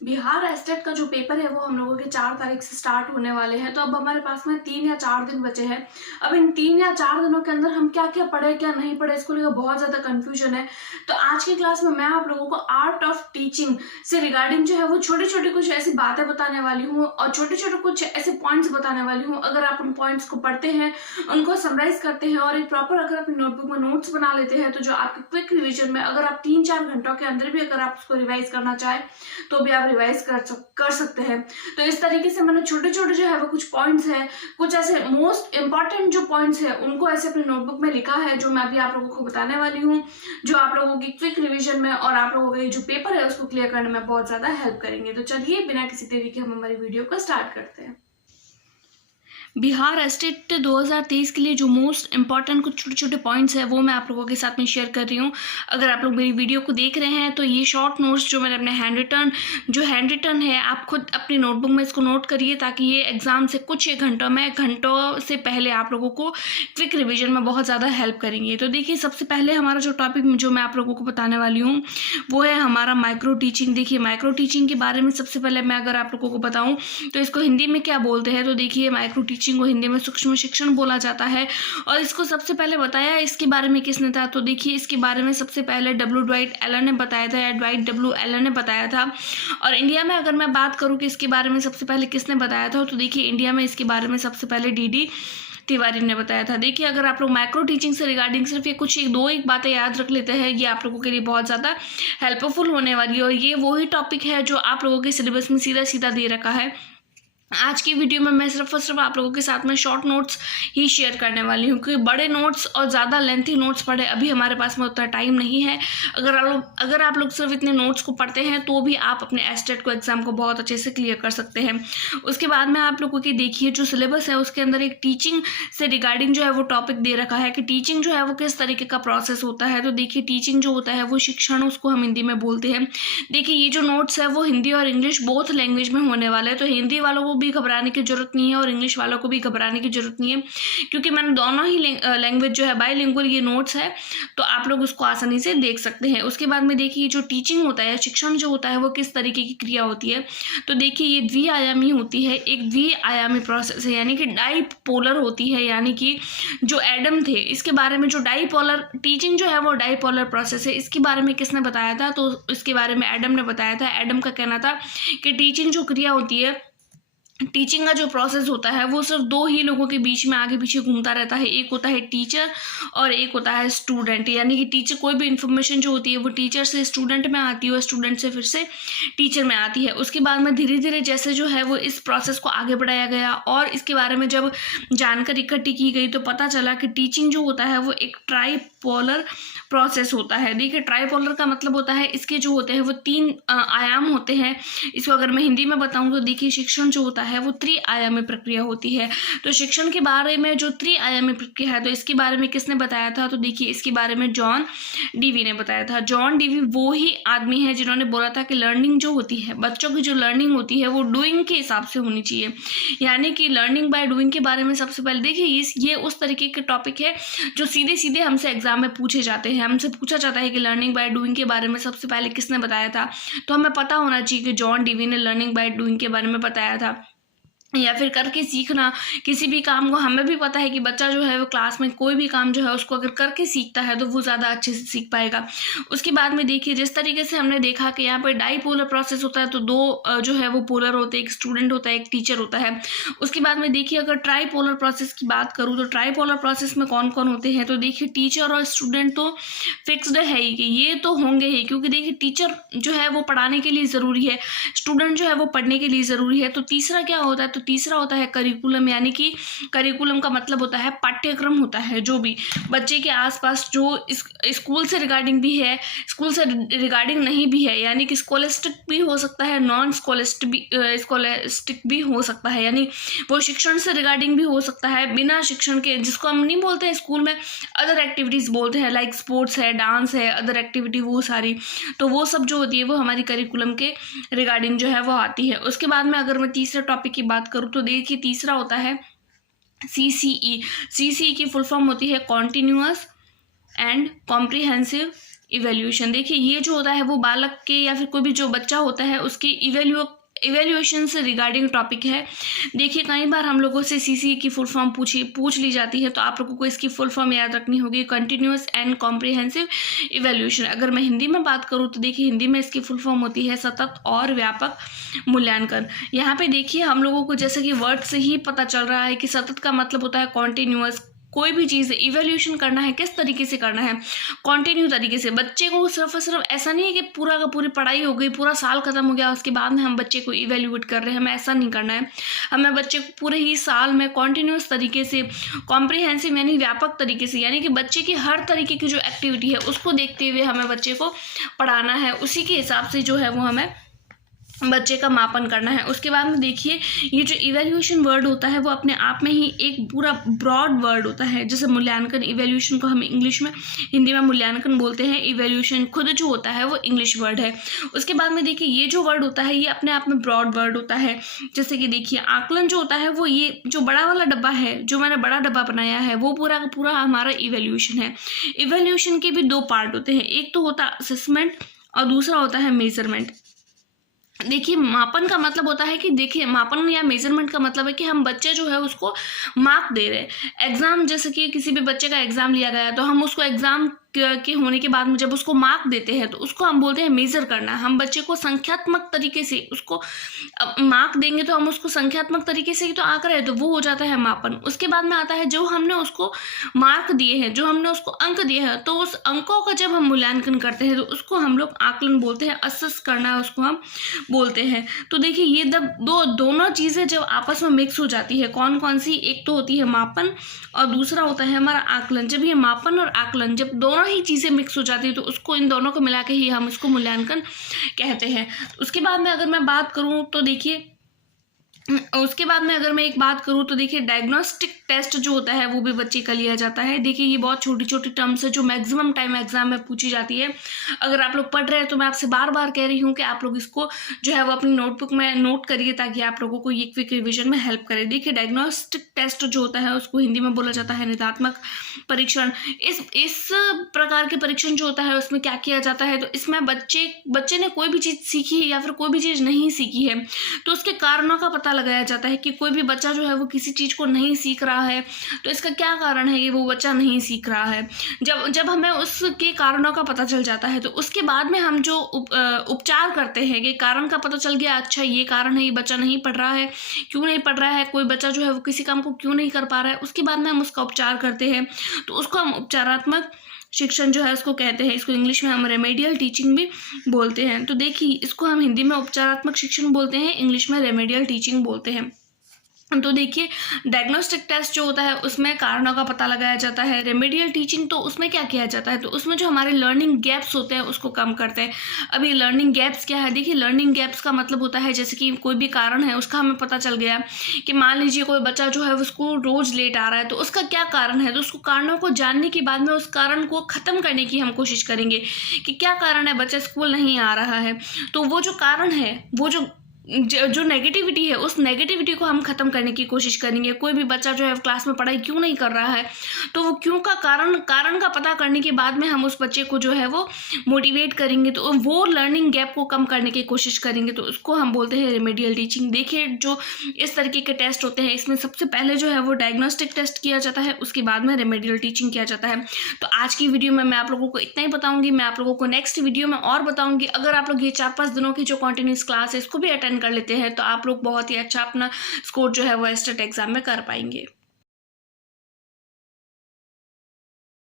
Bihar estate का जो paper है वो हम लोगों के 4 तारीख से स्टार्ट होने वाले हैं। तो अब हमारे पास में 3 या 4 दिन बचे हैं। अब इन 3 या 4 दिनों के अंदर हम क्या क्या पढ़े क्या नहीं पढ़े, इसको लेकर बहुत ज़्यादा कंफ्यूजन है। तो आज की क्लास में मैं आप लोगों को आर्ट ऑफ टीचिंग से रिगार्डिंग जो है वो छोटी छोटी कुछ ऐसी बातें बताने वाली हूँ और छोटे छोटे कुछ ऐसे पॉइंट्स बताने वाली हूँ। अगर आप उन पॉइंट्स को पढ़ते हैं, उनको समराइज करते हैं और एक प्रॉपर अगर अपनी नोटबुक में नोट्स बना लेते हैं, तो जो आपके क्विक रिविजन में अगर आप 3-4 घंटों के अंदर भी अगर आप उसको रिवाइज करना चाहें तो भी आप रिवाइज कर सकते हैं। तो इस तरीके से मैंने छोटे छोटे जो है वो कुछ पॉइंट्स हैं, कुछ ऐसे मोस्ट इंपॉर्टेंट जो पॉइंट्स हैं उनको ऐसे अपनी नोटबुक में लिखा है, जो मैं अभी आप लोगों को बताने वाली हूँ, जो आप लोगों की क्विक रिविजन में और आप लोगों का जो पेपर है उसको क्लियर करने में बहुत ज्यादा हेल्प करेंगे। तो चलिए बिना किसी देरी के हम हमारी वीडियो को स्टार्ट करते हैं। बिहार एस्टेट 2023 के लिए जो मोस्ट इंपॉर्टेंट कुछ छोटे छोटे पॉइंट्स है वो मैं आप लोगों के साथ में शेयर कर रही हूँ। अगर आप लोग मेरी वीडियो को देख रहे हैं तो ये शॉर्ट नोट्स जो मैंने अपने हैंड रिटन है, आप खुद अपनी नोटबुक में इसको नोट करिए, ताकि ये एग्जाम से कुछ एक घंटों से पहले आप लोगों को क्विक रिविजन में बहुत ज़्यादा हेल्प करेंगे। तो देखिए, सबसे पहले हमारा जो टॉपिक जो मैं आप लोगों को बताने वाली हूँ वो है हमारा माइक्रो टीचिंग। देखिए, माइक्रो टीचिंग के बारे में सबसे पहले मैं अगर आप लोगों को बताऊँ तो इसको हिंदी में क्या बोलते हैं, तो देखिए माइक्रो टीचिंग को हिंदी में सूक्ष्म शिक्षण बोला जाता है। और इसको सबसे पहले बताया इसके बारे में किसने था, तो देखिए इसके बारे में सबसे पहले ड्वाइट एलन ने बताया था, या ड्वाइट ने बताया था। और इंडिया में अगर मैं बात करूं कि इसके बारे में सबसे पहले किसने बताया था, तो देखिए इंडिया में इसके बारे में सबसे पहले डी तिवारी ने बताया था। देखिए, अगर आप लोग माइक्रो टीचिंग से रिगार्डिंग सिर्फ ये कुछ एक बातें याद रख लेते हैं, ये आप लोगों के लिए बहुत ज़्यादा हेल्पफुल होने वाली है। और ये वही टॉपिक है जो आप लोगों के सिलेबस में सीधा सीधा दे रखा है। आज की वीडियो में मैं सिर्फ और सिर्फ आप लोगों के साथ में शॉर्ट नोट्स ही शेयर करने वाली हूँ, क्योंकि बड़े नोट्स और ज़्यादा लेंथी नोट्स पढ़े अभी हमारे पास में उतना टाइम नहीं है। अगर आप लोग सिर्फ इतने नोट्स को पढ़ते हैं तो भी आप अपने एस्टेट को एग्जाम को बहुत अच्छे से क्लियर कर सकते हैं। उसके बाद में आप लोगों की देखिए जो सिलेबस है उसके अंदर एक टीचिंग से रिगार्डिंग जो है वो टॉपिक दे रखा है कि टीचिंग जो है वो किस तरीके का प्रोसेस होता है। तो देखिए, टीचिंग जो होता है वो शिक्षण, उसको हम हिंदी में बोलते हैं। देखिए, ये जो नोट्स है वो हिंदी और इंग्लिश बोथ लैंग्वेज में होने वाला है, तो हिंदी वालों को भी घबराने की जरूरत नहीं है और इंग्लिश वालों को भी घबराने की जरूरत नहीं है, क्योंकि मैंने दोनों ही लैंग्वेज जो है बाइलिंगुअल ये नोट्स है, तो आप लोग उसको आसानी से देख सकते हैं। उसके बाद में देखिए जो टीचिंग होता है, शिक्षण जो होता है वो किस तरीके की क्रिया होती है, तो देखिए ये द्विआयामी होती है, एक द्विआयामी प्रोसेस है, यानी कि डाइपोलर होती है। यानी कि जो एडम थे, इसके बारे में जो डाइपोलर टीचिंग जो है वो डाइपोलर प्रोसेस है, इसके बारे में किसने बताया था, तो इसके बारे में एडम ने बताया था। एडम का कहना था कि टीचिंग जो क्रिया होती है, टीचिंग का जो प्रोसेस होता है वो सिर्फ दो ही लोगों के बीच में आगे पीछे घूमता रहता है, एक होता है टीचर और एक होता है स्टूडेंट। यानी कि टीचर, कोई भी इन्फॉर्मेशन जो होती है वो टीचर से स्टूडेंट में आती है और स्टूडेंट से फिर से टीचर में आती है। उसके बाद में धीरे धीरे जैसे जो है वो इस प्रोसेस को आगे बढ़ाया गया और इसके बारे में जब जानकारी इकट्ठी की गई तो पता चला कि टीचिंग जो होता है वो एक ट्राइपोलर प्रोसेस होता है। देखिए, ट्राइपोलर का मतलब होता है इसके जो होते हैं वो 3 आयाम होते हैं। इसको अगर मैं हिंदी में बताऊं तो देखिए, शिक्षण जो होता है वो त्रिआयामी प्रक्रिया होती है। तो शिक्षण के बारे में जो त्रिआयामी प्रक्रिया है, तो इसके बारे में किसने बताया था, तो देखिए इसके बारे में जॉन डीवी ने बताया था। जॉन डीवी वो ही आदमी है जिन्होंने बोला था कि लर्निंग जो होती है, बच्चों की जो लर्निंग होती है वो डूइंग के हिसाब से होनी चाहिए। यानी कि लर्निंग बाय डूइंग के बारे में सबसे पहले देखिए ये उस तरीके के टॉपिक है जो सीधे सीधे हमसे एग्जाम में पूछे जाते हैं। हमसे पूछा जाता है कि लर्निंग बाय डूइंग के बारे में सबसे पहले किसने बताया था, तो हमें पता होना चाहिए कि जॉन डीवी ने लर्निंग बाय डूइंग के बारे में बताया था। या फिर करके सीखना, किसी भी काम को हमें भी पता है कि बच्चा जो है वो क्लास में कोई भी काम जो है उसको अगर करके सीखता है तो वो ज़्यादा अच्छे से सीख पाएगा। उसके बाद में देखिए, जिस तरीके से हमने देखा कि यहाँ पर डाइपोलर प्रोसेस होता है, तो दो जो है वो पोलर होते हैं, एक स्टूडेंट होता है, एक टीचर होता है। उसके बाद में देखिए, अगर ट्राइपोलर प्रोसेस की बात करूँ तो ट्राइपोलर प्रोसेस में कौन कौन होते हैं, तो देखिए टीचर और स्टूडेंट तो फिक्स्ड है ही कि ये तो होंगे ही, क्योंकि देखिए टीचर जो है वो पढ़ाने के लिए ज़रूरी है, स्टूडेंट जो है वो पढ़ने के लिए ज़रूरी है। तो तीसरा क्या होता है, तो तीसरा होता है करिकुलम। यानी कि करिकुलम का मतलब होता है पाठ्यक्रम होता है, जो भी बच्चे के आसपास जो स्कूल से रिगार्डिंग भी है, स्कूल से रिगार्डिंग नहीं भी है, यानी कि स्कॉलस्टिक भी हो सकता है, नॉन स्कॉलस्टिक भी हो सकता है, यानी वो शिक्षण से रिगार्डिंग भी हो सकता है, बिना शिक्षण के, जिसको हम नहीं बोलते हैं स्कूल में अदर एक्टिविटीज़ बोलते हैं, लाइक स्पोर्ट्स है, डांस है, अदर एक्टिविटी वो सारी, तो वो सब जो होती है वो हमारी करिकुलम के रिगार्डिंग जो है वो आती है। उसके बाद में अगर मैं तीसरे टॉपिक की बात करूँ तो देखिए तीसरा होता है CCE। CCE की फुल फॉर्म होती है कॉन्टिन्यूअस एंड कॉम्प्रिहेंसिव इवैल्यूएशन। देखिए ये जो होता है वो बालक के या फिर कोई भी जो बच्चा होता है उसकी इवैल्यूएशन से रिगार्डिंग टॉपिक है। देखिए कई बार हम लोगों से सीसीए की फुल फॉर्म पूछ ली जाती है, तो आप लोगों को इसकी फुल फॉर्म याद रखनी होगी, कंटिन्यूअस एंड कॉम्प्रिहेंसिव इवैल्यूएशन। अगर मैं हिंदी में बात करूँ तो देखिए हिंदी में इसकी फुल फॉर्म होती है सतत और व्यापक मूल्यांकन। यहाँ पे देखिए हम लोगों को जैसे कि वर्ड से ही पता चल रहा है कि सतत का मतलब होता है कॉन्टिन्यूअस। कोई भी चीज़ इवैल्यूएशन करना है किस तरीके से करना है, कॉन्टिन्यू तरीके से। बच्चे को सिर्फ और सिर्फ ऐसा नहीं है कि पूरा का पूरी पढ़ाई हो गई, पूरा साल खत्म हो गया, उसके बाद में हम बच्चे को इवैल्यूएट कर रहे हैं, हमें ऐसा नहीं करना है। हमें बच्चे को पूरे ही साल में कॉन्टिन्यूअस तरीके से, कॉम्प्रिहेंसिव यानी व्यापक तरीके से, यानी कि बच्चे की हर तरीके की जो एक्टिविटी है उसको देखते हुए हमें बच्चे को पढ़ाना है। उसी के हिसाब से जो है वो हमें बच्चे का मापन करना है। उसके बाद में देखिए ये जो इवैल्यूएशन वर्ड होता है वो अपने आप में ही एक पूरा ब्रॉड वर्ड होता है। जैसे मूल्यांकन, इवैल्यूएशन को हम इंग्लिश में, हिंदी में मूल्यांकन बोलते हैं, इवैल्यूएशन खुद जो होता है वो इंग्लिश वर्ड है। उसके बाद में देखिए ये जो वर्ड होता है ये अपने आप में ब्रॉड वर्ड होता है। जैसे कि देखिए आकलन जो होता है वो ये जो बड़ा वाला डब्बा है, जो मैंने बड़ा डब्बा बनाया है, वो पूरा का पूरा हमारा इवैल्यूएशन है। इवैल्यूएशन के भी दो पार्ट होते हैं, एक तो होता है असेसमेंट और दूसरा होता है मेजरमेंट। देखिए मापन का मतलब होता है कि देखिए मापन या मेजरमेंट का मतलब है कि हम बच्चे जो है उसको मार्क दे रहे हैं। एग्जाम, जैसे कि किसी भी बच्चे का एग्जाम लिया गया तो हम उसको एग्जाम के होने के बाद में जब उसको मार्क देते हैं तो उसको हम बोलते हैं मेजर करना। हम बच्चे को संख्यात्मक तरीके से उसको मार्क देंगे तो हम उसको संख्यात्मक तरीके से ही तो आंक रहे हैं, तो वो हो जाता है मापन। उसके बाद में आता है जो हमने उसको मार्क दिए हैं, जो हमने उसको अंक दिए हैं, तो उस अंकों का जब हम मूल्यांकन करते हैं तो उसको हम लोग आकलन बोलते हैं, असेस करना है उसको हम बोलते हैं। तो देखिए ये दोनों चीज़ें जब आपस में मिक्स हो जाती है, कौन कौन सी, एक तो होती है मापन और दूसरा होता है हमारा आकलन। जब ये मापन और आकलन जब दोनों ही चीज़ें मिक्स हो जाती है तो उसको, इन दोनों को मिला के ही हम इसको मूल्यांकन कहते हैं। उसके बाद में अगर मैं बात करूँ तो देखिए एक बात करूँ तो देखिए डायग्नोस्टिक टेस्ट जो होता है वो भी बच्चे का लिया जाता है। देखिए ये बहुत छोटी छोटी टर्म्स है जो मैक्सिमम टाइम एग्जाम में पूछी जाती है। अगर आप लोग पढ़ रहे हैं तो मैं आपसे बार बार कह रही हूँ कि आप लोग इसको जो है वो अपनी नोटबुक में नोट करिए ताकि आप लोगों को ये क्विक रिविजन में हेल्प करे। देखिए डायग्नोस्टिक टेस्ट जो होता है उसको हिंदी में बोला जाता है निदात्मक परीक्षण। इस प्रकार के परीक्षण जो होता है उसमें क्या किया जाता है, तो इसमें बच्चे ने कोई भी चीज़ सीखी है या फिर कोई भी चीज़ नहीं सीखी है तो उसके कारणों का पता लगाया जाता है कि कोई भी बच्चा जो है वो किसी चीज़ को नहीं सीख रहा है तो इसका क्या कारण है कि वो बच्चा नहीं सीख रहा है। जब हमें उसके कारणों का पता चल जाता है तो उसके बाद में हम जो उपचार करते हैं कि कारण का पता चल गया, अच्छा ये कारण है, ये बच्चा नहीं पढ़ रहा है, क्यों नहीं पढ़ रहा है, कोई बच्चा जो है वो किसी काम को क्यों नहीं कर पा रहा है, उसके बाद में हम उसका उपचार करते हैं तो उसको हम उपचारात्मक शिक्षण जो है उसको कहते हैं। इसको इंग्लिश में हम रेमेडियल टीचिंग भी बोलते हैं। तो देखिए इसको हम हिंदी में उपचारात्मक शिक्षण बोलते हैं, इंग्लिश में रेमेडियल टीचिंग बोलते हैं। तो देखिए डायग्नोस्टिक टेस्ट जो होता है उसमें कारणों का पता लगाया जाता है। रेमेडियल टीचिंग तो उसमें क्या किया जाता है, तो उसमें जो हमारे लर्निंग गैप्स होते हैं उसको कम करते हैं। अब ये लर्निंग गैप्स क्या है, देखिए लर्निंग गैप्स का मतलब होता है जैसे कि कोई भी कारण है उसका हमें पता चल गया कि मान लीजिए कोई बच्चा जो है वो स्कूल रोज लेट आ रहा है तो उसका क्या कारण है, तो उसको कारणों को जानने के बाद में उस कारण को ख़त्म करने की हम कोशिश करेंगे कि क्या कारण है बच्चा स्कूल नहीं आ रहा है। तो वो जो कारण है, वो जो नेगेटिविटी है उस नेगेटिविटी को हम ख़त्म करने की कोशिश करेंगे। कोई भी बच्चा जो है क्लास में पढ़ाई क्यों नहीं कर रहा है तो वो क्यों का कारण का पता करने के बाद में हम उस बच्चे को जो है वो मोटिवेट करेंगे, तो वो लर्निंग गैप को कम करने की कोशिश करेंगे, तो उसको हम बोलते हैं रेमेडियल टीचिंग। देखिए जो इस तरीके के टेस्ट होते हैं इसमें सबसे पहले जो है वो डायग्नोस्टिक टेस्ट किया जाता है, उसके बाद में रेमेडियल टीचिंग किया जाता है। तो आज की वीडियो में मैं आप लोगों को इतना ही बताऊँगी। मैं आप लोगों को नेक्स्ट वीडियो में और बताऊँगी। अगर आप लोग ये 4-5 दिनों की जो कॉन्टिन्यूस क्लास है इसको भी अटेंड कर लेते हैं तो आप लोग बहुत ही अच्छा अपना स्कोर जो है वो स्टेट एग्जाम में कर पाएंगे।